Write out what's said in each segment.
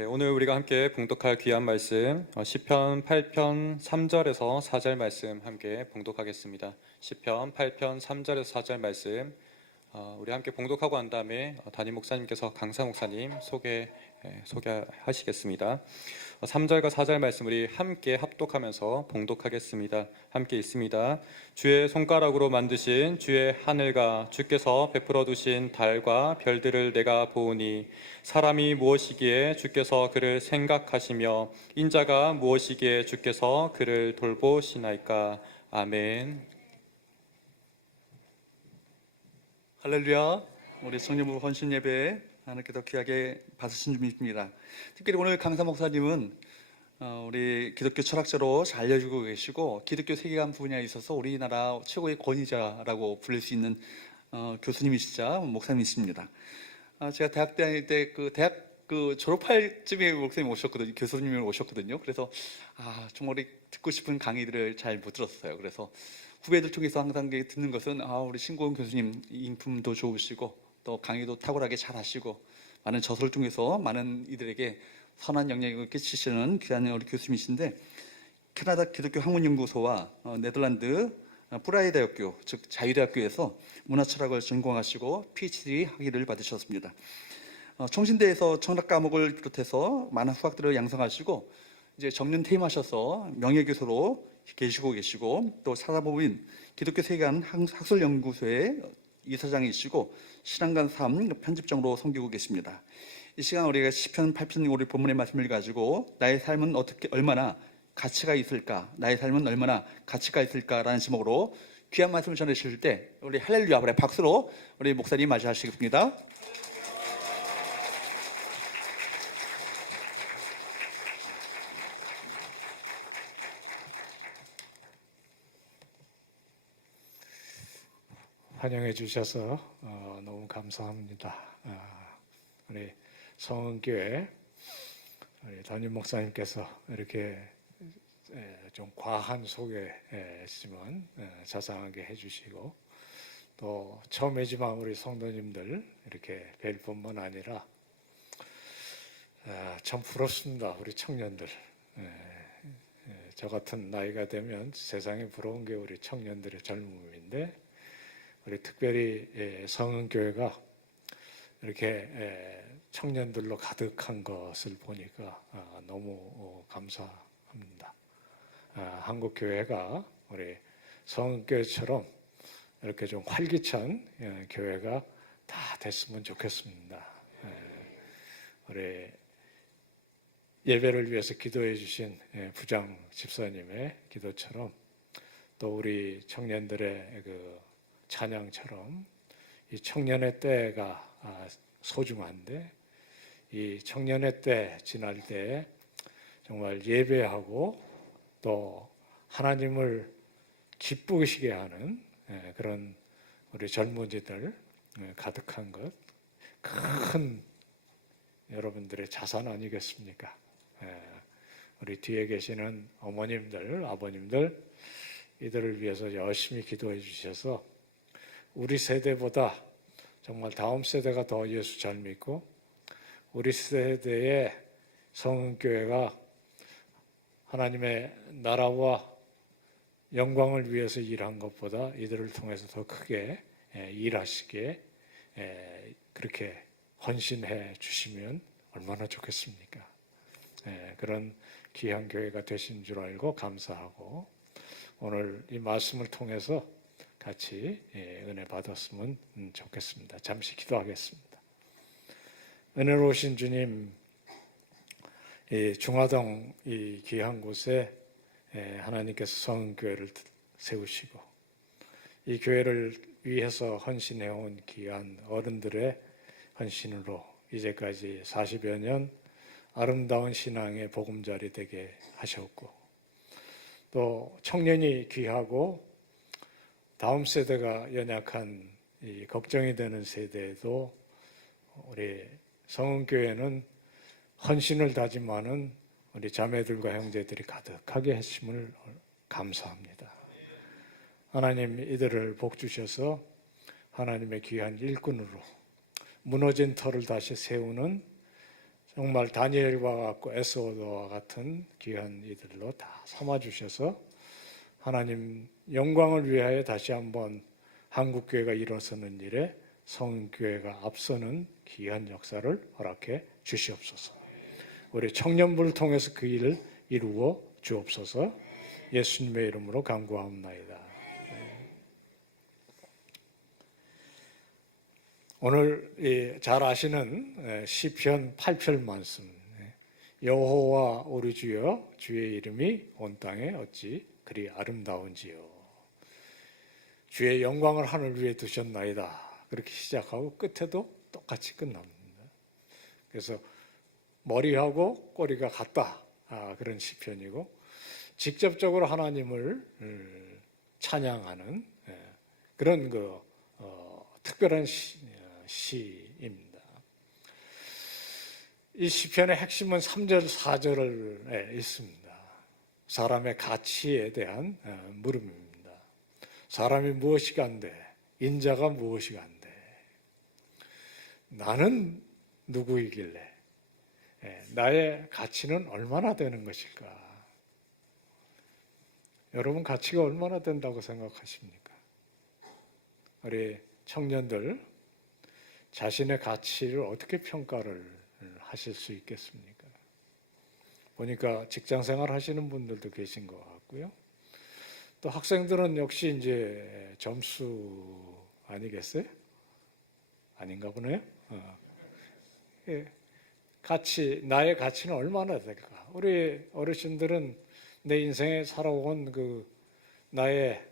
네, 오늘 우리가 함께 봉독할 귀한 말씀 시편 8편 3절에서 4절 말씀 함께 봉독하겠습니다. 시편 8편 3절에서 4절 말씀 우리 함께 봉독하고 난 다음에 담임 목사님께서 강사 목사님 소개하시겠습니다. 3절과 4절 말씀 우리 함께 합독하면서 봉독하겠습니다. 함께 있습니다. 주의 손가락으로 만드신 주의 하늘과 주께서 베풀어 두신 달과 별들을 내가 보오니 사람이 무엇이기에 주께서 그를 생각하시며 인자가 무엇이기에 주께서 그를 돌보시나이까. 아멘. 할렐루야. 우리 성령부 헌신 예배 하나님께서 귀하게 받으신 중입니다. 특별히 오늘 강사 목사님은 우리 기독교 철학자로 잘 알려지고 계시고 기독교 세계관 분야에 있어서 우리나라 최고의 권위자라고 불릴 수 있는 교수님이시자 목사님이십니다. 제가 대학 다닐 때 대학 졸업할 쯤에 목사님 오셨거든요. 교수님이 오셨거든요. 그래서 정말 우리 듣고 싶은 강의들을 잘 못 들었어요. 그래서 후배들 통해서 항상 듣는 것은 우리 신고은 교수님 인품도 좋으시고 또 강의도 탁월하게 잘 하시고 많은 저서를 통해서 많은 이들에게 선한 영향을 끼치시는 귀한 우리 교수님이신데, 캐나다 기독교 학문연구소와 네덜란드 프라이대학교 즉 자유대학교에서 문화철학을 전공하시고 PhD 학위를 받으셨습니다. 청신대에서 청락 과목을 비롯해서 많은 후학들을 양성하시고 이제 정년 퇴임하셔서 명예교수로 계시고 또 사사법인 기독교 세계관 학술연구소의 이사장이시고 신앙관 3 편집장으로 섬기고 계십니다. 이 시간 우리가 시편 8편 우리 본문의 말씀을 가지고 나의 삶은 얼마나 가치가 있을까, 나의 삶은 얼마나 가치가 있을까라는 제목으로 귀한 말씀을 전해주실 때 우리 할렐루야 박수로 우리 목사님 맞이하시겠습니다. 환영해 주셔서 너무 감사합니다. 우리 성은교회 우리 담임 목사님께서 이렇게 좀 과한 소개지만 자상하게 해주시고 또 처음이지만 우리 성도님들 이렇게 뵐 뿐만 아니라 참 부럽습니다. 우리 청년들. 저 같은 나이가 되면 세상에 부러운 게 우리 청년들의 젊음인데 우리 특별히 성은교회가 이렇게 청년들로 가득한 것을 보니까 너무 감사합니다. 한국교회가 우리 성은교회처럼 이렇게 좀 활기찬 교회가 다 됐으면 좋겠습니다. 우리 예배를 위해서 기도해 주신 부장 집사님의 기도처럼 또 우리 청년들의 찬양처럼 이 청년의 때가 소중한데 이 청년의 때 지날 때 정말 예배하고 또 하나님을 기쁘시게 하는 그런 우리 젊은이들 가득한 것 큰 여러분들의 자산 아니겠습니까? 우리 뒤에 계시는 어머님들, 아버님들 이들을 위해서 열심히 기도해 주셔서 우리 세대보다 정말 다음 세대가 더 예수 잘 믿고 우리 세대의 성은교회가 하나님의 나라와 영광을 위해서 일한 것보다 이들을 통해서 더 크게 일하시기에 그렇게 헌신해 주시면 얼마나 좋겠습니까? 그런 귀한 교회가 되신 줄 알고 감사하고 오늘 이 말씀을 통해서 같이 은혜 받았으면 좋겠습니다. 잠시 기도하겠습니다. 은혜로우신 주님, 이 중화동 이 귀한 곳에 하나님께서 성은교회를 세우시고 이 교회를 위해서 헌신해온 귀한 어른들의 헌신으로 이제까지 40여 년 아름다운 신앙의 보금자리 되게 하셨고 또 청년이 귀하고 다음 세대가 연약한 이 걱정이 되는 세대에도 우리 성은교회는 헌신을 다짐하는 우리 자매들과 형제들이 가득하게 했음을 감사합니다. 하나님 이들을 복 주셔서 하나님의 귀한 일꾼으로 무너진 터를 다시 세우는 정말 다니엘과 같고 에스더와 같은 귀한 이들로 다 삼아주셔서 하나님 영광을 위하여 다시 한번 한국교회가 일어서는 일에 성교회가 앞서는 귀한 역사를 허락해 주시옵소서. 우리 청년부를 통해서 그 일을 이루어 주옵소서. 예수님의 이름으로 간구하옵나이다. 오늘 잘 아시는 시편 8편 말씀, 여호와 우리 주여 주의 이름이 온 땅에 어찌 그리 아름다운지요. 주의 영광을 하늘 위에 두셨나이다. 그렇게 시작하고 끝에도 똑같이 끝납니다. 그래서 머리하고 꼬리가 같다. 그런 시편이고 직접적으로 하나님을 찬양하는 그런 특별한 시입니다. 이 시편의 핵심은 3절, 4절에 있습니다. 사람의 가치에 대한 물음입니다. 사람이 무엇이 간대? 인자가 무엇이 간대? 나는 누구이길래? 나의 가치는 얼마나 되는 것일까? 여러분 가치가 얼마나 된다고 생각하십니까? 우리 청년들 자신의 가치를 어떻게 평가를 하실 수 있겠습니까? 보니까 직장 생활 하시는 분들도 계신 것 같고요. 또 학생들은 역시 이제 점수 아니겠어요? 아닌가 보네요. 나의 가치는 얼마나 될까? 우리 어르신들은 내 인생에 살아온 나의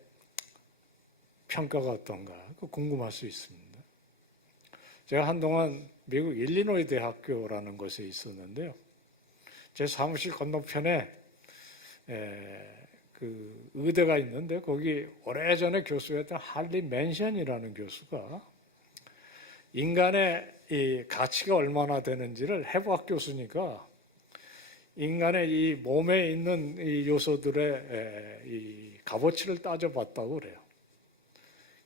평가가 어떤가? 궁금할 수 있습니다. 제가 한동안 미국 일리노이 대학교라는 곳에 있었는데요. 제 사무실 건너편에 의대가 있는데 거기 오래전에 교수였던 할리 맨션이라는 교수가 인간의 이 가치가 얼마나 되는지를 해부학 교수니까 인간의 이 몸에 있는 이 요소들의 이 값어치를 따져봤다고 그래요.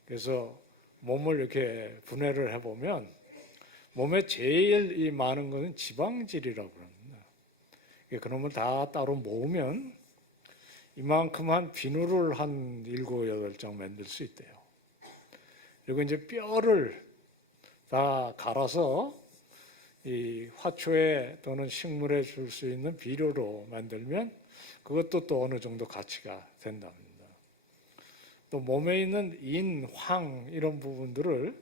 그래서 몸을 이렇게 분해를 해보면 몸에 제일 이 많은 것은 지방질이라고 합니다. 그놈을 다 따로 모으면 이만큼한 비누를 한 7, 8장 만들 수 있대요. 그리고 이제 뼈를 다 갈아서 이 화초에 또는 식물에 줄 수 있는 비료로 만들면 그것도 또 어느 정도 가치가 된답니다. 또 몸에 있는 인, 황 이런 부분들을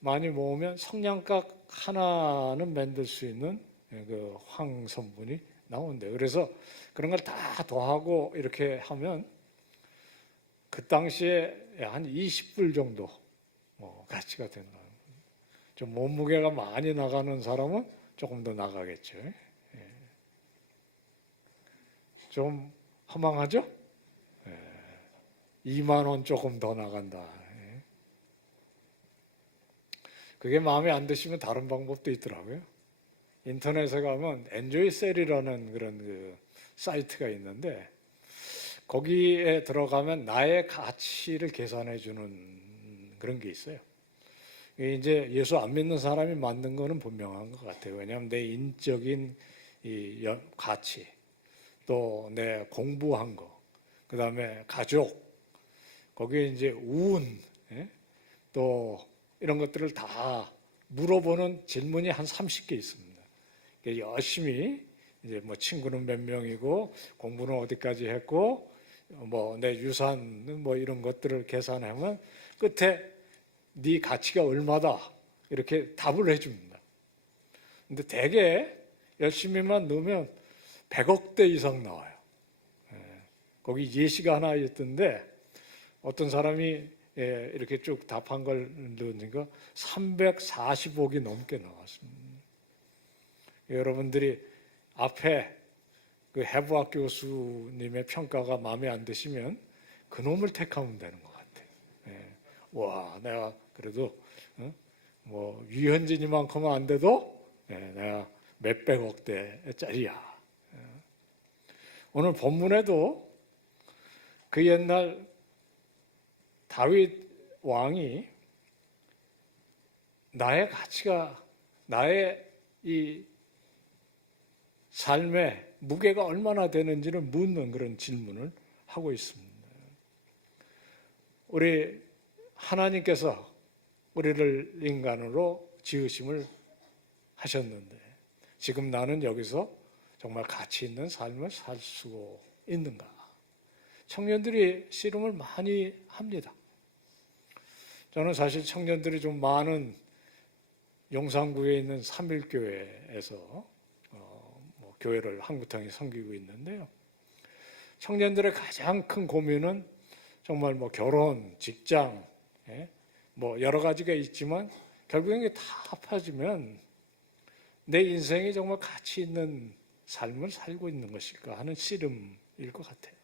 많이 모으면 성냥각 하나는 만들 수 있는 그 황 성분이 나온대요. 그래서 그런 걸 다 더하고 이렇게 하면 그 당시에 한 20불 정도 가치가 되는 거예요. 좀 몸무게가 많이 나가는 사람은 조금 더 나가겠죠. 좀 허망하죠? 2만 원 조금 더 나간다. 그게 마음에 안 드시면 다른 방법도 있더라고요. 인터넷에 가면 엔조이셀이라는 그런 사이트가 있는데 거기에 들어가면 나의 가치를 계산해 주는 그런 게 있어요. 이제 예수 안 믿는 사람이 만든 거는 분명한 것 같아요. 왜냐하면 내 인적인 이 가치, 또 내 공부한 거, 그 다음에 가족, 거기에 이제 운, 또 이런 것들을 다 물어보는 질문이 한 30개 있습니다. 열심히 이제 뭐 친구는 몇 명이고 공부는 어디까지 했고 뭐 내 유산 뭐 이런 것들을 계산하면 끝에 네 가치가 얼마다 이렇게 답을 해줍니다. 근데 대개 열심히만 넣으면 100억대 이상 나와요. 거기 예시가 하나 있던데 어떤 사람이 이렇게 쭉 답한 걸 넣으니까 340억이 넘게 나왔습니다. 여러분들이 앞에 그 해부학 교수님의 평가가 마음에 안 드시면 그놈을 택하면 되는 것 같아요. 와, 내가 그래도 뭐 유현진이만큼은 안 돼도 내가 몇백억대짜리야. 오늘 본문에도 그 옛날 다윗 왕이 나의 가치가 나의 이 삶의 무게가 얼마나 되는지를 묻는 그런 질문을 하고 있습니다. 우리 하나님께서 우리를 인간으로 지으심을 하셨는데 지금 나는 여기서 정말 가치 있는 삶을 살 수 있는가? 청년들이 씨름을 많이 합니다. 저는 사실 청년들이 좀 많은 용산구에 있는 삼일교회에서 교회를 한구탕에 섬기고 있는데요. 청년들의 가장 큰 고민은 정말 결혼, 직장, 여러 가지가 있지만 결국엔 이게 다 합해지면 내 인생이 정말 가치 있는 삶을 살고 있는 것일까 하는 씨름일 것 같아요.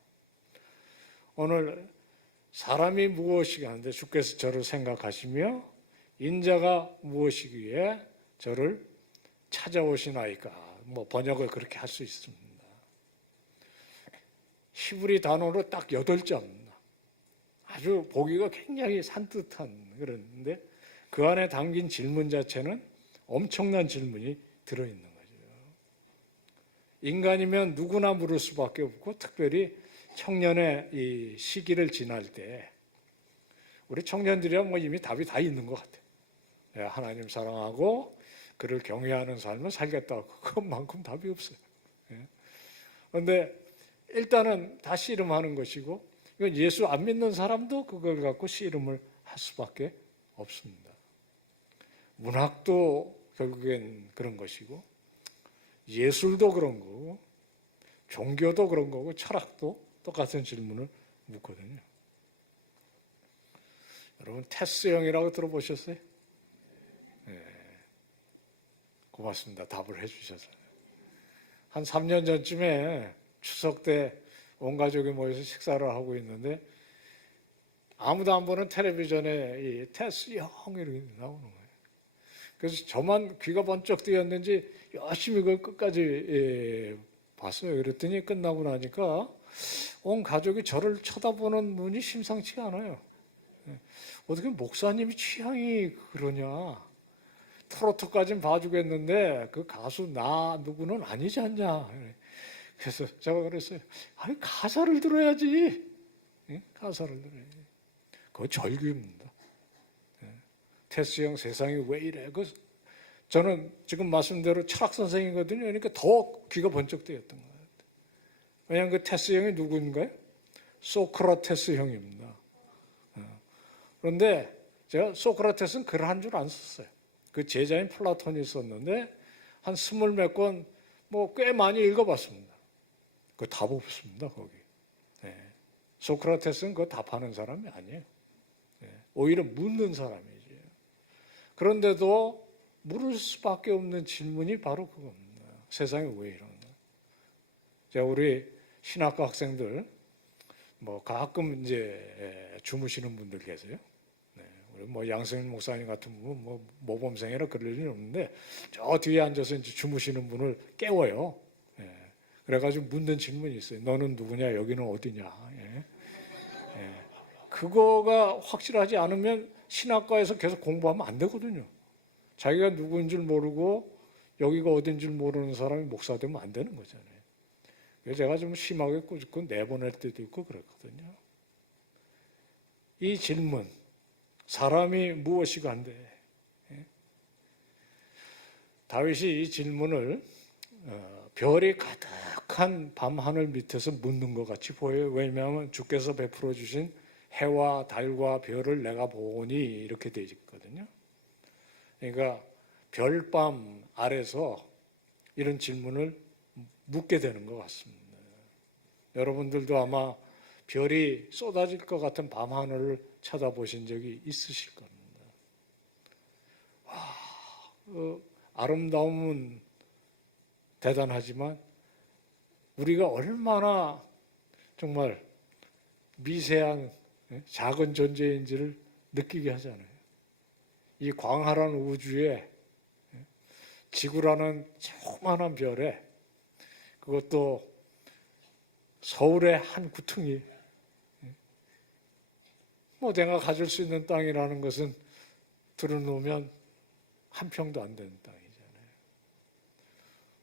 오늘 사람이 무엇이기 하는데 주께서 저를 생각하시며 인자가 무엇이기에 저를 찾아오시나이까. 번역을 그렇게 할 수 있습니다. 히브리 단어로 딱 8점. 아주 보기가 굉장히 산뜻한 그런데 그 안에 담긴 질문 자체는 엄청난 질문이 들어있는 거죠. 인간이면 누구나 물을 수밖에 없고 특별히 청년의 이 시기를 지날 때 우리 청년들이야 이미 답이 다 있는 것 같아요. 하나님 사랑하고 그를 경외하는 삶을 살겠다. 그것만큼 답이 없어요. 그런데 일단은 다 씨름하는 것이고 이건 예수 안 믿는 사람도 그걸 갖고 씨름을 할 수밖에 없습니다. 문학도 결국엔 그런 것이고 예술도 그런 거고 종교도 그런 거고 철학도 똑같은 질문을 묻거든요. 여러분 테스형이라고 들어보셨어요? 네. 고맙습니다. 답을 해주셔서. 한 3년 전쯤에 추석 때 온 가족이 모여서 식사를 하고 있는데 아무도 안 보는 텔레비전에 이 테스형 이렇게 나오는 거예요. 그래서 저만 귀가 번쩍 뜨였는지 열심히 그걸 끝까지 봤어요. 그랬더니 끝나고 나니까 온 가족이 저를 쳐다보는 눈이 심상치가 않아요. 어떻게 목사님이 취향이 그러냐. 트로트까지는 봐주겠는데 그 가수 나 누구는 아니지 않냐. 그래서 제가 그랬어요. 아니 가사를 들어야지. 가사를 들어야지. 그거 절규입니다. 테스형 세상이 왜 이래. 저는 지금 말씀대로 철학 선생이거든요. 그러니까 더 귀가 번쩍 뜨였던 것 같아요. 왜냐하면 그 테스 형이 누구인가요? 소크라테스 형입니다. 그런데 제가 소크라테스는 글 한 줄 안 썼어요. 그 제자인 플라톤이 썼는데 한 20몇 권 꽤 많이 읽어봤습니다. 그 답 없습니다 거기. 소크라테스는 그거 답하는 사람이 아니에요. 오히려 묻는 사람이지. 그런데도 물을 수밖에 없는 질문이 바로 그겁니다. 세상에 왜 이러나. 자, 우리 신학과 학생들 가끔 이제 주무시는 분들 계세요. 우리 양승일 목사님 같은 분은 모범생이라 그럴 일은 없는데 저 뒤에 앉아서 이제 주무시는 분을 깨워요. 그래가지고 묻는 질문이 있어요. 너는 누구냐? 여기는 어디냐? 그거가 확실하지 않으면 신학과에서 계속 공부하면 안 되거든요. 자기가 누구인 줄 모르고 여기가 어딘 줄 모르는 사람이 목사 되면 안 되는 거잖아요. 그래서 제가 좀 심하게 꾸짖고 내보낼 때도 있고 그랬거든요. 이 질문, 사람이 무엇이가 한데 다윗이 이 질문을 별이 가득한 밤하늘 밑에서 묻는 것 같이 보여요. 왜냐하면 주께서 베풀어 주신 해와 달과 별을 내가 보니 이렇게 되어 있거든요. 그러니까 별밤 아래서 이런 질문을 묻게 되는 것 같습니다. 여러분들도 아마 별이 쏟아질 것 같은 밤하늘을 쳐다보신 적이 있으실 겁니다. 아름다움은 대단하지만 우리가 얼마나 정말 미세한 작은 존재인지를 느끼게 하잖아요. 이 광활한 우주에 지구라는 조그마한 별에 그것도 서울의 한 구퉁이 내가 가질 수 있는 땅이라는 것은 들어놓으면 한 평도 안 되는 땅이잖아요.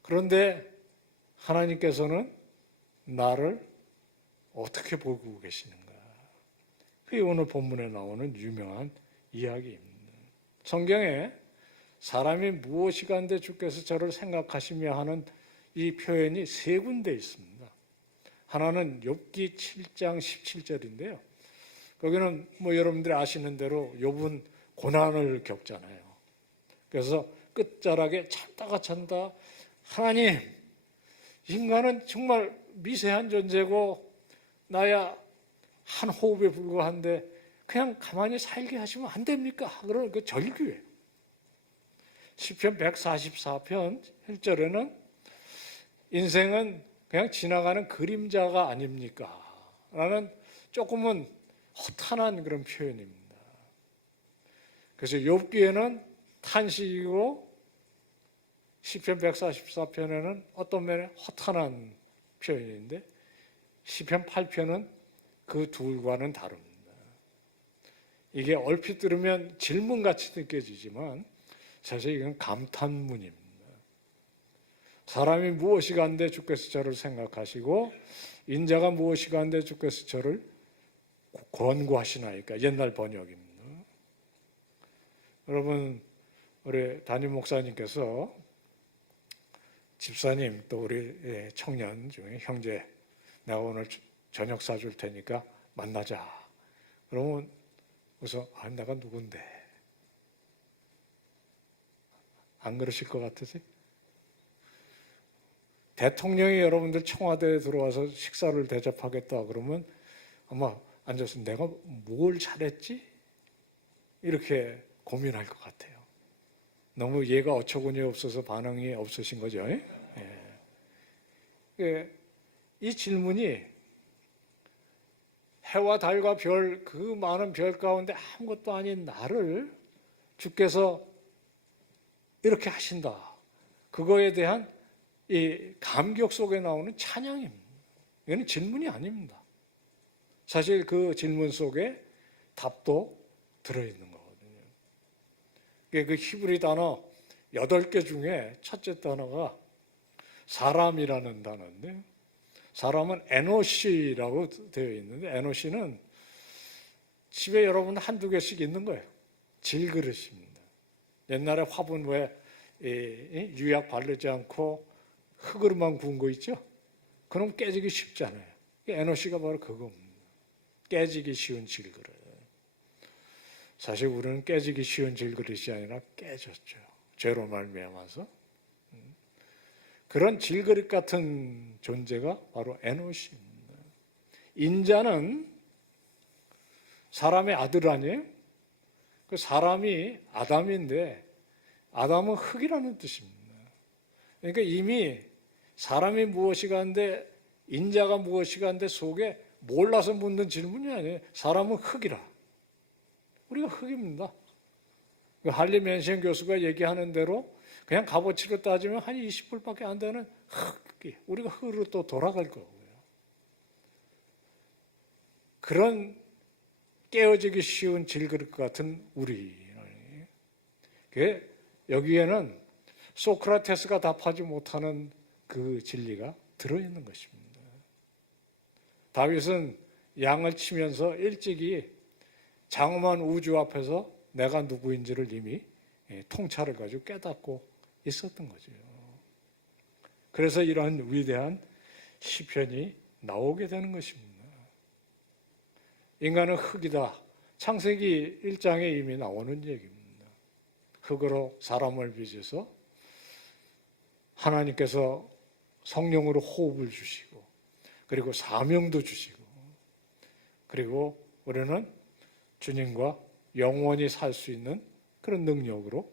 그런데 하나님께서는 나를 어떻게 보고 계시는가? 그게 오늘 본문에 나오는 유명한 이야기입니다. 성경에 사람이 무엇이간데 주께서 저를 생각하시며 하는 이 표현이 세 군데 있습니다. 하나는 욥기 7장 17절인데요. 거기는 뭐 여러분들이 아시는 대로 욥은 고난을 겪잖아요. 그래서 끝자락에 참다가 찬다. 하나님, 인간은 정말 미세한 존재고 나야 한 호흡에 불과한데 그냥 가만히 살게 하시면 안 됩니까? 그런 그 절규예요. 시편 144편 1절에는 인생은 그냥 지나가는 그림자가 아닙니까? 라는 조금은 허탄한 그런 표현입니다. 그래서 욥기에는 탄식이고 시편 144편에는 어떤 면에 허탄한 표현인데 시편 8편은 그 둘과는 다릅니다. 이게 얼핏 들으면 질문같이 느껴지지만 사실 이건 감탄문입니다. 사람이 무엇이간데 주께서 저를 생각하시고 인자가 무엇이간데 주께서 저를 권고하시나이까. 옛날 번역입니다. 여러분, 우리 담임 목사님께서 집사님 또 우리 청년 중에 형제 내가 오늘 저녁 사줄 테니까 만나자. 그러면 그래서 내가 누군데? 안 그러실 것 같으세요? 대통령이 여러분들 청와대에 들어와서 식사를 대접하겠다 그러면 아마 앉아서 내가 뭘 잘했지? 이렇게 고민할 것 같아요. 너무 얘가 어처구니 없어서 반응이 없으신 거죠. 예. 이 질문이 해와 달과 별, 그 많은 별 가운데 아무것도 아닌 나를 주께서 이렇게 하신다. 그거에 대한 이 감격 속에 나오는 찬양입니다. 이거는 질문이 아닙니다. 사실 그 질문 속에 답도 들어있는 거거든요. 그 히브리 단어 8개 중에 첫째 단어가 사람이라는 단어인데 사람은 에노시라고 되어 있는데 에노시는 집에 여러분 한두 개씩 있는 거예요. 질그릇입니다. 옛날에 화분 왜 유약 바르지 않고 흙으로만 구운 거 있죠? 그럼 깨지기 쉽잖아요. 에너시가 바로 그겁니다. 깨지기 쉬운 질그릇. 사실 우리는 깨지기 쉬운 질그릇이 아니라 깨졌죠. 죄로 말미암아서. 그런 질그릇 같은 존재가 바로 에노시입니다. 인자는 사람의 아들 아니에요? 그 사람이 아담인데 아담은 흙이라는 뜻입니다. 그러니까 이미 사람이 무엇이간데 인자가 무엇이간데 속에 몰라서 묻는 질문이 아니에요. 사람은 흙이라. 우리가 흙입니다. 할리 맨션 교수가 얘기하는 대로 그냥 값어치로 따지면 한 20불밖에 안 되는 흙이 우리가 흙으로 또 돌아갈 거고요. 그런 깨어지기 쉬운 질그릇 같은 우리. 여기에는 소크라테스가 답하지 못하는 그 진리가 들어있는 것입니다. 다윗은 양을 치면서 일찍이 장엄한 우주 앞에서 내가 누구인지를 이미 통찰을 가지고 깨닫고 있었던 거죠. 그래서 이러한 위대한 시편이 나오게 되는 것입니다. 인간은 흙이다. 창세기 1장에 이미 나오는 얘기입니다. 흙으로 사람을 빚어서 하나님께서 성령으로 호흡을 주시고 그리고 사명도 주시고 그리고 우리는 주님과 영원히 살 수 있는 그런 능력으로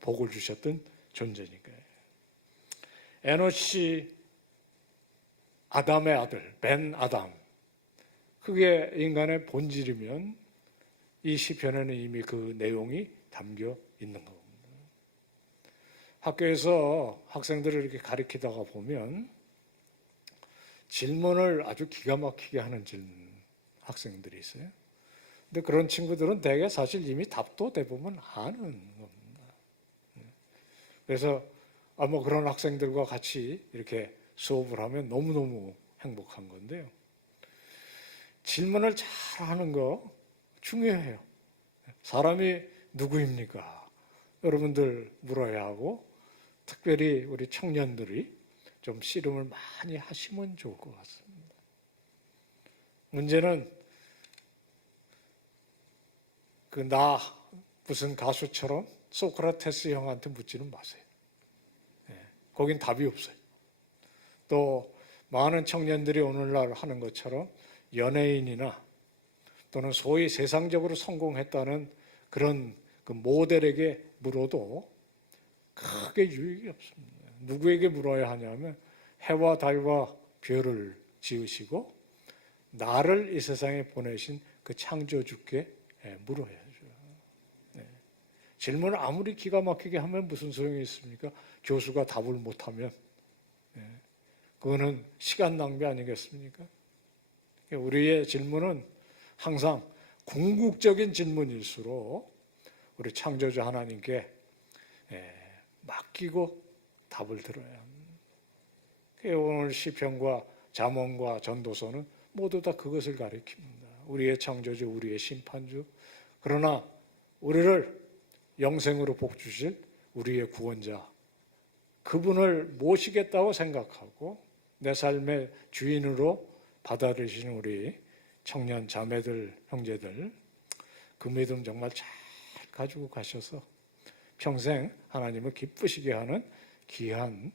복을 주셨던 존재니까요. 에노시 아담의 아들 벤 아담 그게 인간의 본질이면 이 시편에는 이미 그 내용이 담겨 있는 겁니다. 학교에서 학생들을 이렇게 가르치다가 보면 질문을 아주 기가 막히게 하는 학생들이 있어요. 근데 그런 친구들은 대개 사실 이미 답도 대부분 아는 겁니다. 그래서 뭐 그런 학생들과 같이 이렇게 수업을 하면 너무너무 행복한 건데요. 질문을 잘 하는 거 중요해요. 사람이 누구입니까? 여러분들 물어야 하고, 특별히 우리 청년들이 좀 씨름을 많이 하시면 좋을 것 같습니다. 문제는 나 무슨 가수처럼 소크라테스 형한테 묻지는 마세요. 거긴 답이 없어요. 또 많은 청년들이 오늘날 하는 것처럼 연예인이나 또는 소위 세상적으로 성공했다는 그런 그 모델에게 물어도 크게 유익이 없습니다. 누구에게 물어야 하냐면 해와 달과 별을 지으시고 나를 이 세상에 보내신 그 창조주께 물어야죠. 질문을 아무리 기가 막히게 하면 무슨 소용이 있습니까? 교수가 답을 못하면 그거는 시간 낭비 아니겠습니까? 우리의 질문은 항상 궁극적인 질문일수록 우리 창조주 하나님께 맡기고 답을 들어야 합니다. 오늘 시편과 잠언과 전도서는 모두 다 그것을 가리킵니다. 우리의 창조주, 우리의 심판주, 그러나 우리를 영생으로 복 주실 우리의 구원자, 그분을 모시겠다고 생각하고 내 삶의 주인으로 받아들이시는 우리 청년 자매들, 형제들, 그 믿음 정말 잘 가지고 가셔서 평생 하나님을 기쁘시게 하는 귀한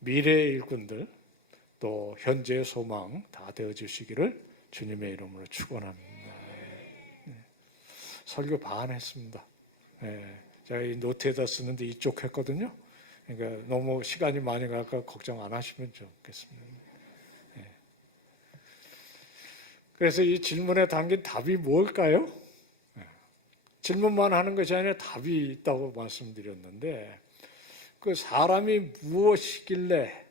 미래의 일꾼들, 또 현재의 소망 다 되어주시기를 주님의 이름으로 축원합니다. 설교 반 했습니다. 제가 이 노트에다 쓰는데 이쪽 했거든요. 그러니까 너무 시간이 많이 갈까 걱정 안 하시면 좋겠습니다. 그래서 이 질문에 담긴 답이 뭘까요? 질문만 하는 것이 아니라 답이 있다고 말씀드렸는데, 그 사람이 무엇이길래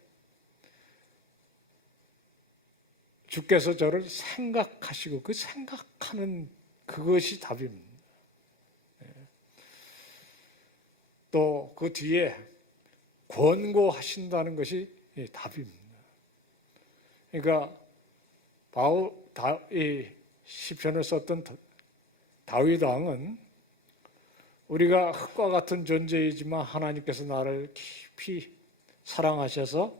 주께서 저를 생각하시고 그 생각하는 그것이 답입니다. 또 그 뒤에 권고하신다는 것이 답입니다. 그러니까 이 시편을 썼던 다윗 왕은 우리가 흙과 같은 존재이지만 하나님께서 나를 깊이 사랑하셔서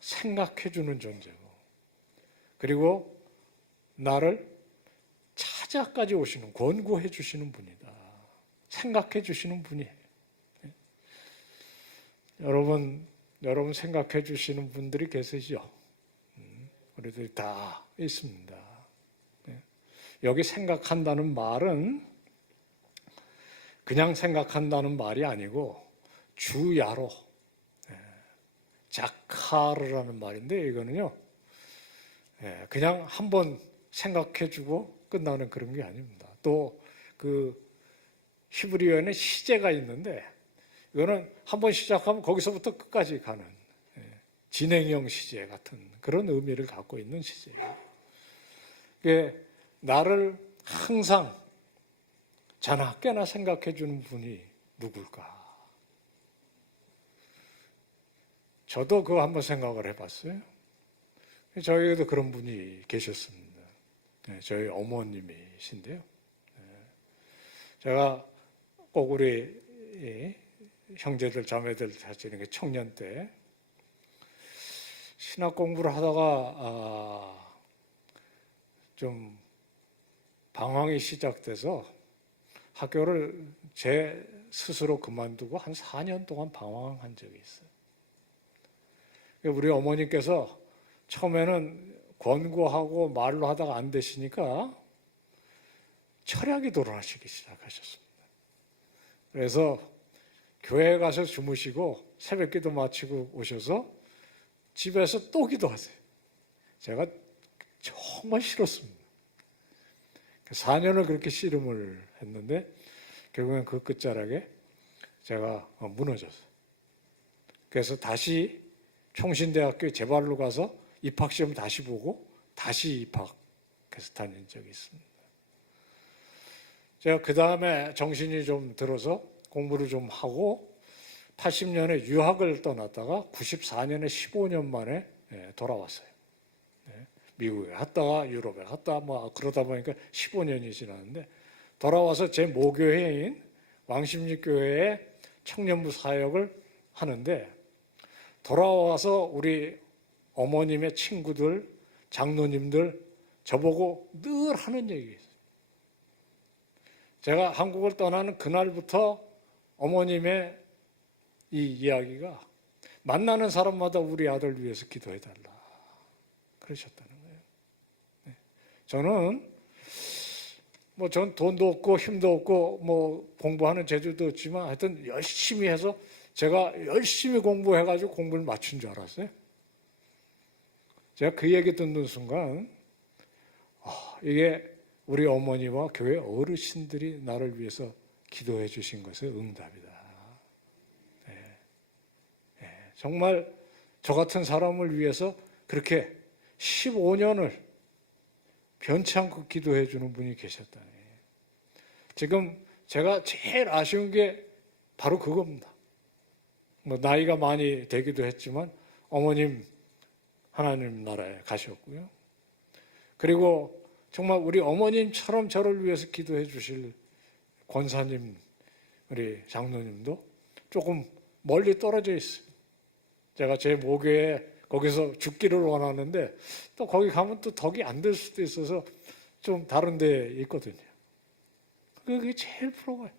생각해 주는 존재고, 그리고 나를 찾아까지 오시는, 권고해 주시는 분이다. 생각해 주시는 분이에요. 여러분 생각해 주시는 분들이 계시죠? 우리들이 다 있습니다. 여기 생각한다는 말은 그냥 생각한다는 말이 아니고 주야로 자카르라는 말인데, 이거는요 그냥 한번 생각해주고 끝나는 그런 게 아닙니다. 또 그 히브리어에는 시제가 있는데, 이거는 한번 시작하면 거기서부터 끝까지 가는 진행형 시제 같은 그런 의미를 갖고 있는 시제예요. 나를 항상 자나 깨나 생각해 주는 분이 누굴까? 저도 그거 한번 생각을 해봤어요. 저희에도 그런 분이 계셨습니다. 저희 어머님이신데요. 제가 꼭 우리 형제들, 자매들 같이 이렇게 청년 때 신학 공부를 하다가 좀 방황이 시작돼서 학교를 제 스스로 그만두고 한 4년 동안 방황한 적이 있어요. 우리 어머니께서 처음에는 권고하고 말로 하다가 안 되시니까 철학이 돌아가시기 시작하셨습니다. 그래서 교회에 가서 주무시고 새벽 기도 마치고 오셔서 집에서 또 기도하세요. 제가 정말 싫었습니다. 4년을 그렇게 씨름을 했는데 결국엔 그 끝자락에 제가 무너졌어요. 그래서 다시 총신대학교에 제 발로 가서 입학시험 다시 보고 다시 입학해서 다닌 적이 있습니다. 제가 그 다음에 정신이 좀 들어서 공부를 좀 하고 80년에 유학을 떠났다가 94년에 15년 만에 돌아왔어요. 미국에 갔다가 유럽에 갔다 뭐 그러다 보니까 15년이 지났는데 돌아와서 제 모교회인 왕십리교회의 청년부 사역을 하는데 돌아와서 우리 어머님의 친구들, 장로님들 저보고 늘 하는 얘기 있어요. 제가 한국을 떠나는 그날부터 어머님의 이 이야기가 만나는 사람마다 우리 아들 위해서 기도해달라 그러셨다는 거예요. 저는 전 돈도 없고 힘도 없고 뭐 공부하는 재주도 없지만 하여튼 열심히 해서 제가 열심히 공부해가지고 공부를 맞춘 줄 알았어요. 제가 그 얘기 듣는 순간 이게 우리 어머니와 교회 어르신들이 나를 위해서 기도해 주신 것의 응답이다. 정말 저 같은 사람을 위해서 그렇게 15년을 변치 않고 기도해 주는 분이 계셨다니. 지금 제가 제일 아쉬운 게 바로 그겁니다. 뭐 나이가 많이 되기도 했지만 어머님 하나님 나라에 가셨고요. 그리고 정말 우리 어머님처럼 저를 위해서 기도해 주실 권사님, 우리 장로님도 조금 멀리 떨어져 있어요. 제가 제 모교에 거기서 죽기를 원하는데 또 거기 가면 또 덕이 안 될 수도 있어서 좀 다른 데 있거든요. 그게 제일 부러워요.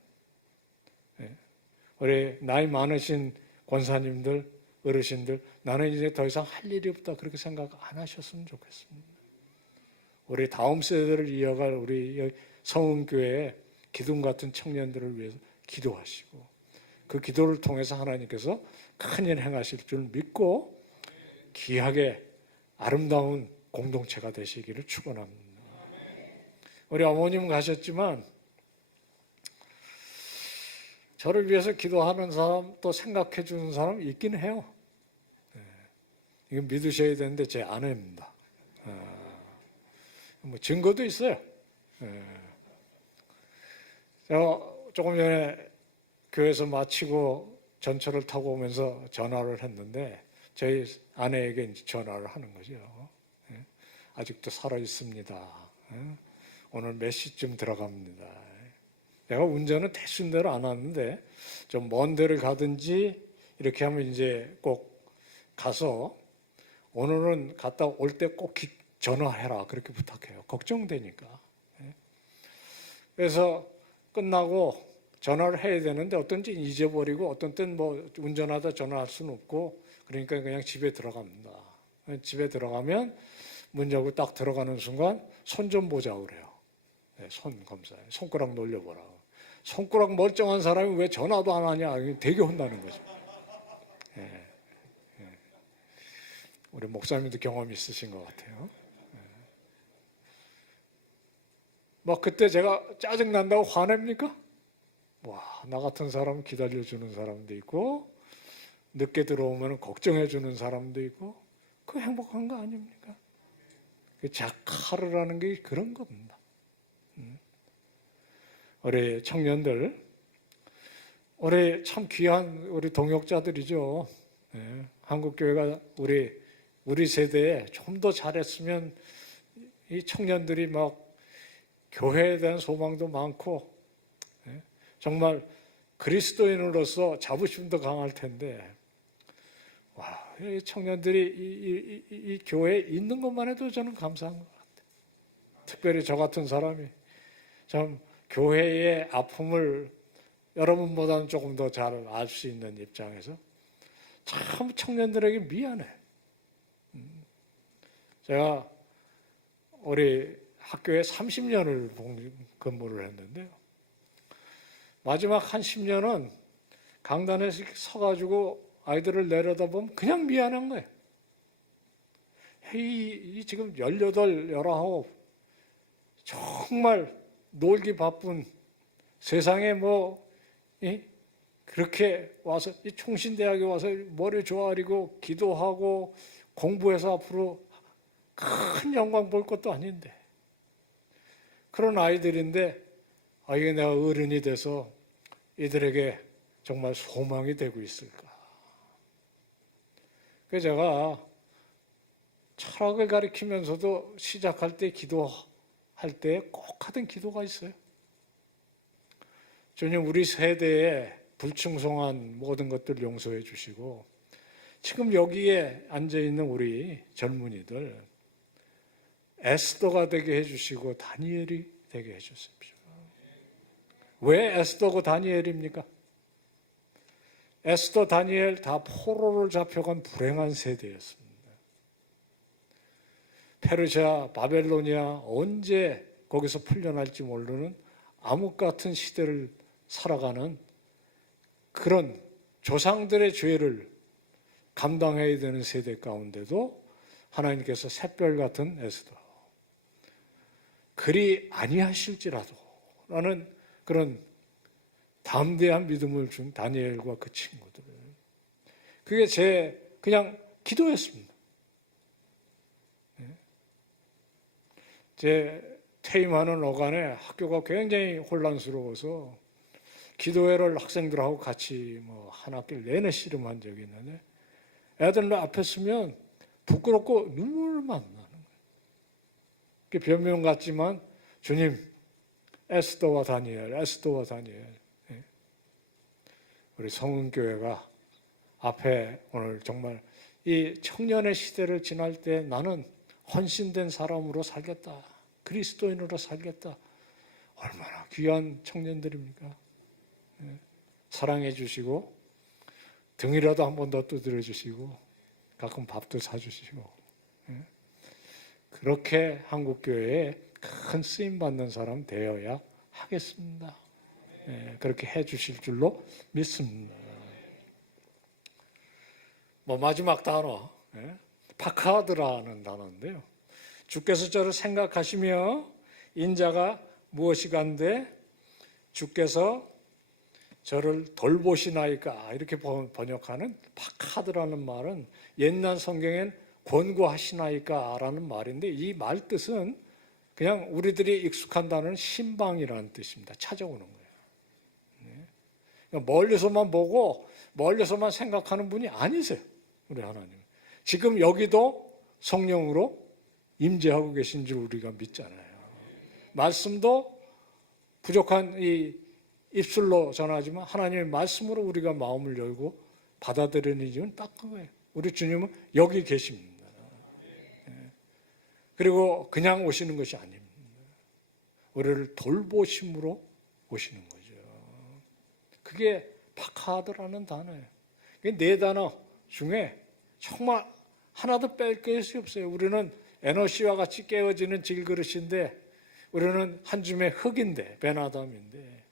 우리 나이 많으신 권사님들, 어르신들, 나는 이제 더 이상 할 일이 없다 그렇게 생각 안 하셨으면 좋겠습니다. 우리 다음 세대를 이어갈 우리 성은교회의 기둥 같은 청년들을 위해서 기도하시고 그 기도를 통해서 하나님께서 큰일 행하실 줄 믿고 귀하게 아름다운 공동체가 되시기를 축원합니다. 우리 어머님 가셨지만 저를 위해서 기도하는 사람 또 생각해 주는 사람 있긴 해요. 이건 믿으셔야 되는데 제 아내입니다. 뭐 증거도 있어요. 제가 조금 전에 교회에서 마치고 전철을 타고 오면서 전화를 했는데 저희 아내에게 이제 전화를 하는 거죠. 아직도 살아 있습니다. 오늘 몇 시쯤 들어갑니다. 내가 운전은 대순대로 안 하는데 좀 먼 데를 가든지 이렇게 하면 이제 꼭 가서 오늘은 갔다 올 때 꼭 전화해라 그렇게 부탁해요. 걱정되니까. 그래서 끝나고 전화를 해야 되는데 어떤 때는 잊어버리고 어떤 때는 뭐 운전하다 전화할 수는 없고 그러니까 그냥 집에 들어갑니다. 집에 들어가면 문 열고 딱 들어가는 순간 손 좀 보자 그래요. 손 검사해. 손가락 놀려보라. 손가락 멀쩡한 사람이 왜 전화도 안 하냐. 되게 혼나는 거죠. 우리 목사님도 경험이 있으신 것 같아요. 막 그때 제가 짜증난다고 화냅니까? 와, 나 같은 사람 기다려주는 사람도 있고 늦게 들어오면 걱정해주는 사람도 있고 그 행복한 거 아닙니까? 그 자카르라는 게 그런 겁니다. 우리 청년들, 우리 참 귀한 우리 동역자들이죠. 한국교회가 우리 세대에 좀 더 잘했으면 이 청년들이 막 교회에 대한 소망도 많고 정말 그리스도인으로서 자부심도 강할 텐데 와, 이 청년들이 이 교회에 있는 것만 해도 저는 감사한 것 같아요. 특별히 저 같은 사람이 참 교회의 아픔을 여러분보다는 조금 더 잘 알 수 있는 입장에서 참 청년들에게 미안해. 제가 우리 학교에 30년을 근무를 했는데요. 마지막 한 10년은 강단에 서가지고 아이들을 내려다보면 그냥 미안한 거예요. 이 지금 18, 19 정말 놀기 바쁜 세상에 그렇게 와서 이 총신대학에 와서 머리 조아리고 기도하고 공부해서 앞으로 큰 영광 볼 것도 아닌데 그런 아이들인데 이게 내가 어른이 돼서 이들에게 정말 소망이 되고 있을까? 그래서 제가 철학을 가리키면서도 시작할 때 기도할 때 꼭 하던 기도가 있어요. 주님, 우리 세대에 불충성한 모든 것들 용서해 주시고 지금 여기에 앉아있는 우리 젊은이들 에스더가 되게 해주시고 다니엘이 되게 해주십시오. 왜 에스더고 다니엘입니까? 에스더, 다니엘 다 포로를 잡혀간 불행한 세대였습니다. 페르시아, 바벨로니아 언제 거기서 풀려날지 모르는 암흑 같은 시대를 살아가는 그런 조상들의 죄를 감당해야 되는 세대 가운데도 하나님께서 샛별 같은 에스더, 그리 아니하실지라도 라는 그런 담대한 믿음을 준 다니엘과 그 친구들. 그게 제 그냥 기도였습니다. 제 퇴임하는 어간에 학교가 굉장히 혼란스러워서 기도회를 학생들하고 같이 한 학기를 내내 씨름한 적이 있는데 애들 앞에 서면 부끄럽고 눈물만 나는 거예요. 그게 변명 같지만 주님, 에스더와 다니엘, 에스더와 다니엘. 우리 성은교회가 앞에 오늘 정말 이 청년의 시대를 지날 때 나는 헌신된 사람으로 살겠다. 그리스도인으로 살겠다. 얼마나 귀한 청년들입니까? 사랑해 주시고 등이라도 한 번 더 두드려 주시고 가끔 밥도 사주시고 그렇게 한국교회에 큰 쓰임받는 사람 되어야 하겠습니다. 그렇게 해 주실 줄로 믿습니다. 마지막 단어, 파카드라는 단어인데요. 주께서 저를 생각하시며 인자가 무엇이간데 주께서 저를 돌보시나이까, 이렇게 번역하는 파카드라는 말은 옛날 성경엔 권고하시나이까 라는 말인데 이 말 뜻은 그냥 우리들이 익숙한 단어는 신방이라는 뜻입니다. 찾아오는 거예요. 멀리서만 보고 멀리서만 생각하는 분이 아니세요. 우리 하나님. 지금 여기도 성령으로 임재하고 계신 줄 우리가 믿잖아요. 말씀도 부족한 이 입술로 전하지만 하나님의 말씀으로 우리가 마음을 열고 받아들이는 이유는 딱 그거예요. 우리 주님은 여기 계십니다. 그리고 그냥 오시는 것이 아닙니다. 우리를 돌보심으로 오시는 거죠. 그게 파카드라는 단어예요. 네 단어 중에 정말 하나도 뺄 것이 없어요. 우리는 에너시와 같이 깨어지는 질그릇인데 우리는 한 줌의 흙인데, 베나담인데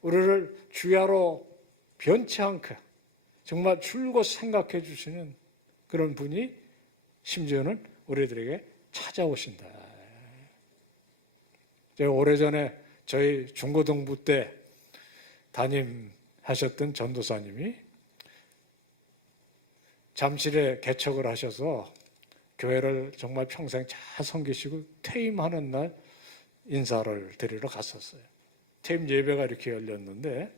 우리를 주야로 변치 않게 정말 줄곧 생각해 주시는 그런 분이 심지어는 우리들에게 찾아오신다. 제가 오래전에 저희 중고등부 때 담임하셨던 전도사님이 잠실에 개척을 하셔서 교회를 정말 평생 잘 섬기시고 퇴임하는 날 인사를 드리러 갔었어요. 퇴임 예배가 이렇게 열렸는데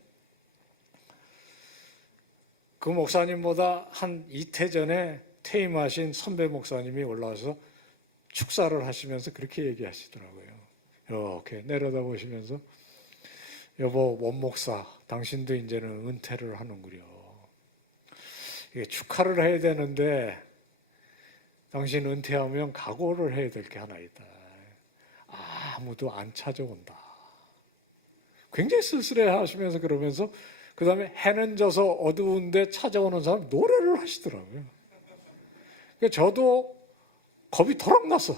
그 목사님보다 한 이태 전에 퇴임하신 선배 목사님이 올라와서 축사를 하시면서 그렇게 얘기하시더라고요. 이렇게 내려다보시면서 여보 원 목사, 당신도 이제는 은퇴를 하는구려. 이게 축하를 해야 되는데 당신 은퇴하면 각오를 해야 될 게 하나 있다. 아무도 안 찾아온다. 굉장히 쓸쓸해 하시면서 그러면서 그 다음에 해는 져서 어두운데 찾아오는 사람 노래를 하시더라고요. 저도 겁이 더럭 났어.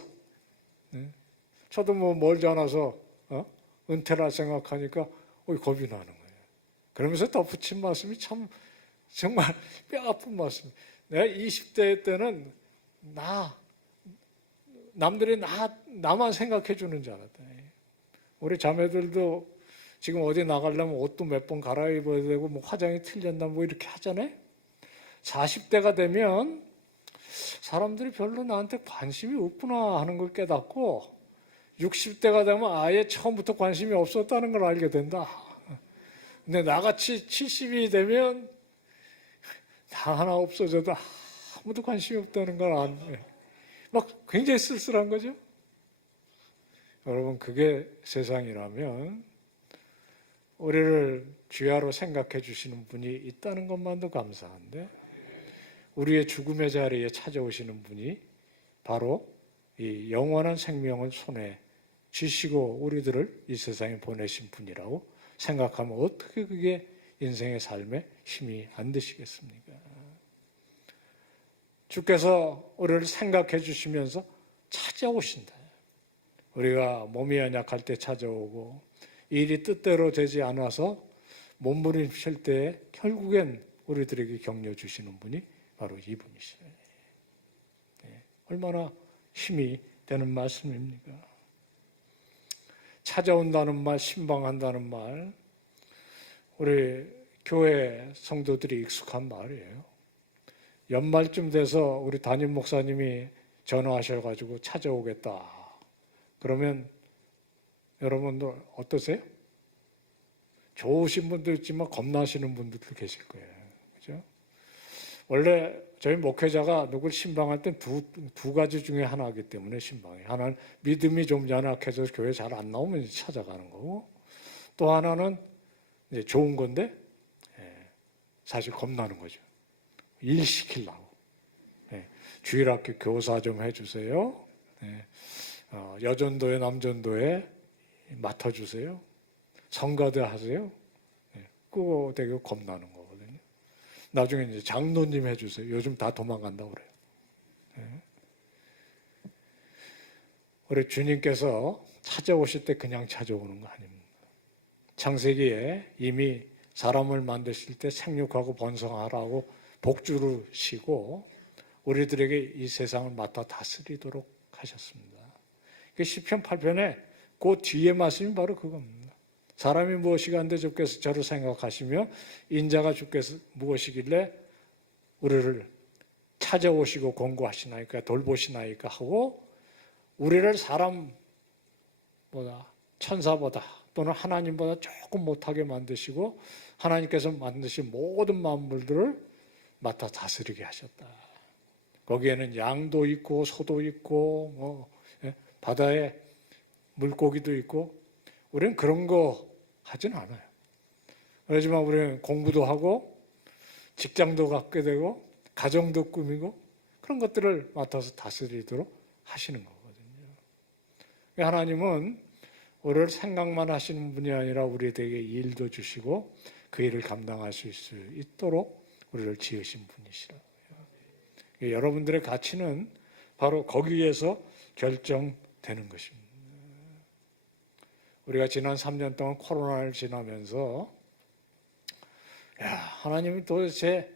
저도 멀지 않아서 은퇴를 생각하니까 겁이 나는 거예요. 그러면서 덧붙인 말씀이 참 정말 뼈 아픈 말씀. 내가 20대 때는 남들이 나만 생각해 주는 줄 알았다. 우리 자매들도 지금 어디 나가려면 옷도 몇 번 갈아입어야 되고 화장이 틀렸나 이렇게 하잖아요. 40대가 되면 사람들이 별로 나한테 관심이 없구나 하는 걸 깨닫고 60대가 되면 아예 처음부터 관심이 없었다는 걸 알게 된다. 근데 나같이 70이 되면 다 하나 없어져도 아무도 관심이 없다는 걸 막 굉장히 쓸쓸한 거죠. 여러분, 그게 세상이라면 우리를 주야로 생각해 주시는 분이 있다는 것만도 감사한데, 우리의 죽음의 자리에 찾아오시는 분이 바로 이 영원한 생명을 손에 쥐시고 우리들을 이 세상에 보내신 분이라고 생각하면 어떻게 그게 인생의 삶에 힘이 안 드시겠습니까? 주께서 우리를 생각해 주시면서 찾아오신다. 우리가 몸이 연약할 때 찾아오고 일이 뜻대로 되지 않아서 몸부림칠 때 결국엔 우리들에게 격려 주시는 분이 바로 이분이시죠. 얼마나 힘이 되는 말씀입니까? 찾아온다는 말, 신방한다는 말, 우리 교회 성도들이 익숙한 말이에요. 연말쯤 돼서 우리 담임 목사님이 전화하셔가지고 찾아오겠다. 그러면 여러분들 어떠세요? 좋으신 분도 있지만 겁나시는 분들도 계실 거예요. 그죠? 원래 저희 목회자가 누굴 신방할 땐 두 가지 중에 하나이기 때문에 신방이. 하나는 믿음이 좀 연약해서 교회 잘 안 나오면 찾아가는 거고, 또 하나는 이제 좋은 건데 사실 겁나는 거죠. 일 시키려고. 주일학교 교사 좀 해주세요. 여전도에 남전도에 맡아주세요. 성가대 하세요. 그거 되게 겁나는 거거든요. 나중에 이제 장로님 해주세요. 요즘 다 도망간다고 그래요. 우리 주님께서 찾아오실 때 그냥 찾아오는 거 아닙니다. 창세기에 이미 사람을 만드실 때 생육하고 번성하라고 복주를 쉬고 우리들에게 이 세상을 맡아 다스리도록 하셨습니다. 시편 8편에 그 뒤에 말씀이 바로 그겁니다. 사람이 무엇이간데 주께서 저를 생각하시며 인자가 주께서 무엇이길래 우리를 찾아오시고 권고하시나이까 돌보시나이까 하고, 우리를 사람보다 천사보다 또는 하나님보다 조금 못하게 만드시고 하나님께서 만드신 모든 만물들을 맡아 다스리게 하셨다. 거기에는 양도 있고 소도 있고 바다에 물고기도 있고, 우리는 그런 거 하진 않아요. 그렇지만 우리는 공부도 하고 직장도 갖게 되고 가정도 꾸미고 그런 것들을 맡아서 다스리도록 하시는 거거든요. 하나님은 우리를 생각만 하시는 분이 아니라 우리에게 일도 주시고 그 일을 감당할 수 있도록 우리를 지으신 분이시라고요. 여러분들의 가치는 바로 거기에서 결정되는 것입니다. 우리가 지난 3년 동안 코로나를 지나면서 하나님이 도대체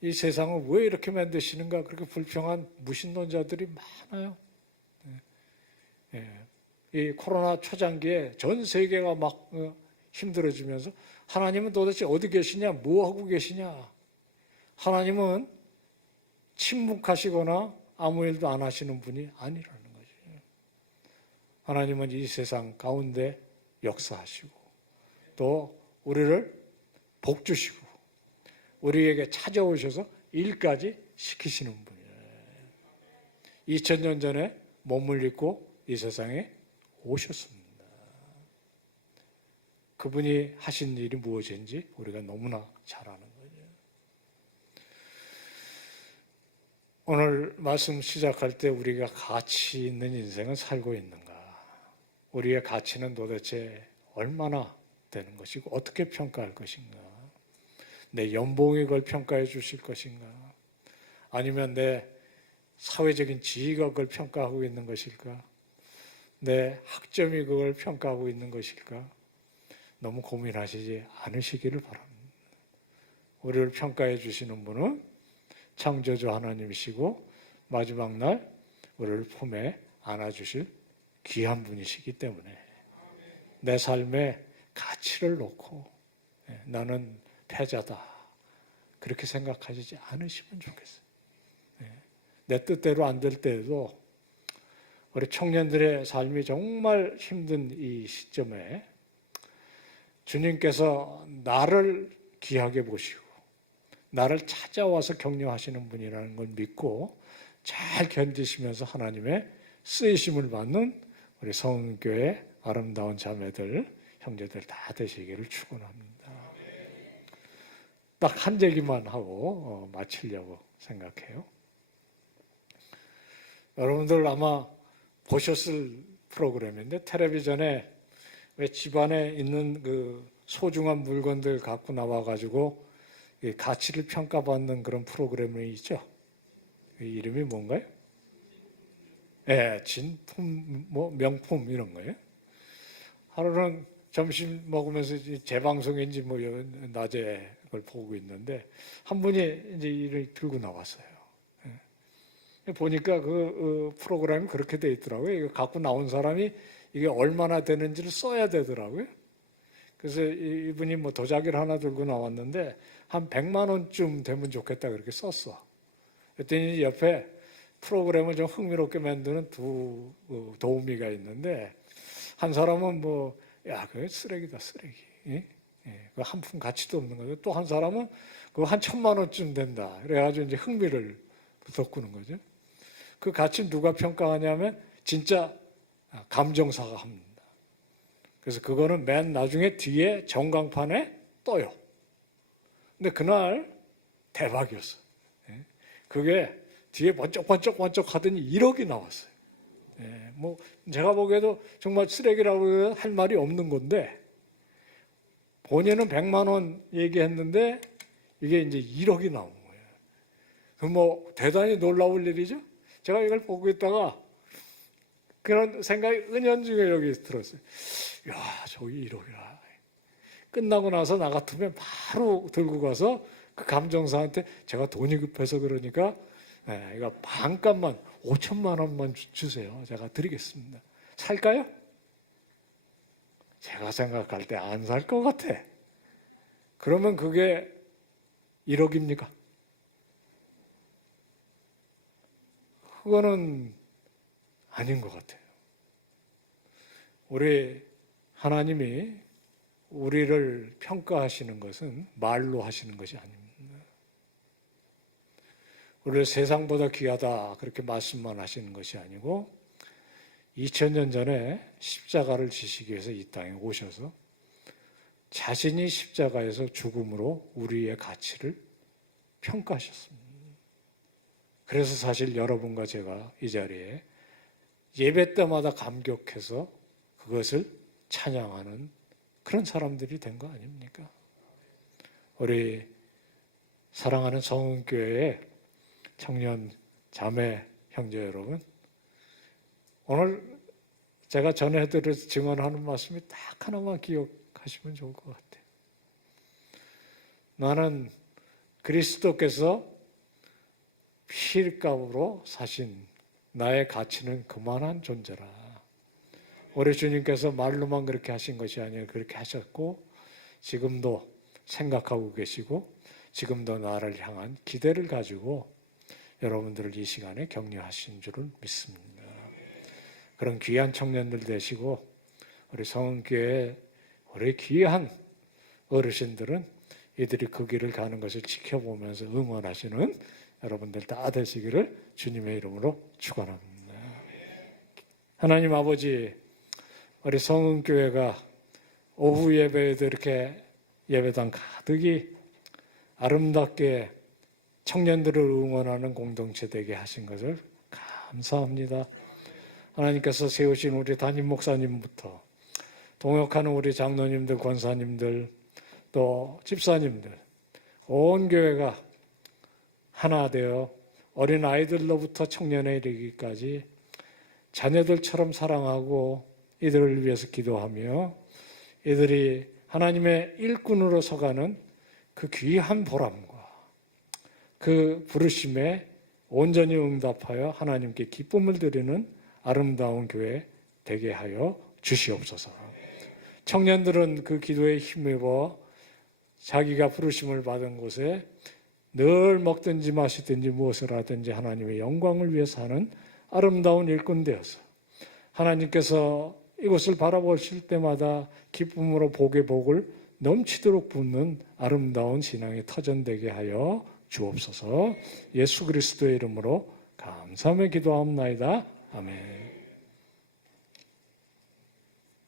이 세상을 왜 이렇게 만드시는가, 그렇게 불평한 무신론자들이 많아요. 이 코로나 초장기에 전 세계가 막 힘들어지면서 하나님은 도대체 어디 계시냐, 뭐 하고 계시냐. 하나님은 침묵하시거나 아무 일도 안 하시는 분이 아니라는 거죠. 하나님은 이 세상 가운데 역사하시고 또 우리를 복 주시고 우리에게 찾아오셔서 일까지 시키시는 분이에요. 2000년 전에 몸을 입고 이 세상에 오셨습니다. 그분이 하신 일이 무엇인지 우리가 너무나 잘 아는 거죠. 오늘 말씀 시작할 때 우리가 가치 있는 인생을 살고 있는가? 우리의 가치는 도대체 얼마나 되는 것이고 어떻게 평가할 것인가? 내 연봉이 그걸 평가해 주실 것인가? 아니면 내 사회적인 지위가 그걸 평가하고 있는 것일까? 내 학점이 그걸 평가하고 있는 것일까? 너무 고민하시지 않으시기를 바랍니다. 우리를 평가해 주시는 분은 창조주 하나님이시고 마지막 날 우리를 품에 안아주실 귀한 분이시기 때문에 내 삶의 가치를 놓고 나는 패자다 그렇게 생각하시지 않으시면 좋겠어요. 내 뜻대로 안 될 때에도 우리 청년들의 삶이 정말 힘든 이 시점에 주님께서 나를 귀하게 보시고 나를 찾아와서 격려하시는 분이라는 걸 믿고 잘 견디시면서 하나님의 쓰이심을 받는 우리 성은교회 아름다운 자매들, 형제들 다 되시기를 축원합니다. 딱 한 얘기만 하고 마치려고 생각해요. 여러분들 아마 보셨을 프로그램인데 텔레비전에 왜 집안에 있는 그 소중한 물건들 갖고 나와가지고 가치를 평가받는 그런 프로그램이 있죠. 이름이 뭔가요? 예, 진품, 뭐 명품 이런 거예요. 하루는 점심 먹으면서 재방송인지 뭐 낮에 그걸 보고 있는데 한 분이 이제 이를 들고 나왔어요. 예. 보니까 그 프로그램이 그렇게 돼 있더라고요. 이거 갖고 나온 사람이 이게 얼마나 되는지를 써야 되더라고요. 그래서 이분이 뭐 도자기를 하나 들고 나왔는데 한 100만 원쯤 되면 좋겠다 그렇게 썼어. 그랬더니 옆에 프로그램을 좀 흥미롭게 만드는 두 도우미가 있는데 한 사람은 뭐 야, 그거 쓰레기다 쓰레기. 예? 그 한 푼 가치도 없는 거죠. 또 한 사람은 그거 한 1,000만 원쯤 된다. 그래가지고 이제 흥미를 돋구는 거죠. 그 가치 누가 평가하냐면 진짜 감정사가 합니다. 그래서 그거는 맨 나중에 뒤에 전광판에 떠요. 근데 그날 대박이었어. 그게 뒤에 번쩍번쩍 하더니 1억이 나왔어요. 뭐 제가 보기에도 정말 쓰레기라고 할 말이 없는 건데 본인은 100만 원 얘기했는데 이게 이제 1억이 나온 거예요. 그 뭐 대단히 놀라울 일이죠. 제가 이걸 보고 있다가 그런 생각이 은연중에 여기 들었어요. 야, 저기 1억이야. 끝나고 나서 나 같으면 바로 들고 가서 그 감정사한테 제가 돈이 급해서 그러니까 이거 반값만 5천만 원만 주세요. 제가 드리겠습니다. 살까요? 제가 생각할 때 안 살 것 같아. 그러면 그게 1억입니까? 그거는 아닌 것 같아요. 우리 하나님이 우리를 평가하시는 것은 말로 하시는 것이 아닙니다. 우리를 세상보다 귀하다 그렇게 말씀만 하시는 것이 아니고 2000년 전에 십자가를 지시기 위해서 이 땅에 오셔서 자신이 십자가에서 죽음으로 우리의 가치를 평가하셨습니다. 그래서 사실 여러분과 제가 이 자리에 예배 때마다 감격해서 그것을 찬양하는 그런 사람들이 된 거 아닙니까? 우리 사랑하는 성은교회의 청년 자매 형제 여러분, 오늘 제가 전해드려서 증언하는 말씀이 딱 하나만 기억하시면 좋을 것 같아요. 나는 그리스도께서 피값으로 사신 나의 가치는 그만한 존재라. 우리 주님께서 말로만 그렇게 하신 것이 아니라 그렇게 하셨고 지금도 생각하고 계시고 지금도 나를 향한 기대를 가지고 여러분들을 이 시간에 격려하신 줄을 믿습니다. 그런 귀한 청년들 되시고 우리 성은교회 우리 귀한 어르신들은 이들이 그 길을 가는 것을 지켜보면서 응원하시는 여러분들 다 되시기를 주님의 이름으로 축원합니다. 하나님 아버지, 우리 성은교회가 오후 예배에도 이렇게 예배당 가득이 아름답게 청년들을 응원하는 공동체 되게 하신 것을 감사합니다. 하나님께서 세우신 우리 담임 목사님부터 동역하는 우리 장로님들, 권사님들, 또 집사님들, 온 교회가 하나 되어 어린 아이들로부터 청년에 이르기까지 자녀들처럼 사랑하고 이들을 위해서 기도하며 이들이 하나님의 일꾼으로 서가는 그 귀한 보람과 그 부르심에 온전히 응답하여 하나님께 기쁨을 드리는 아름다운 교회 되게 하여 주시옵소서. 청년들은 그 기도에 힘입어 자기가 부르심을 받은 곳에 늘 먹든지 마시든지 무엇을 하든지 하나님의 영광을 위해서 하는 아름다운 일꾼 되어서 하나님께서 이곳을 바라보실 때마다 기쁨으로 복의 복을 넘치도록 붓는 아름다운 신앙의 터전되게 하여 주옵소서. 예수 그리스도의 이름으로 감사하며 기도하옵나이다. 아멘.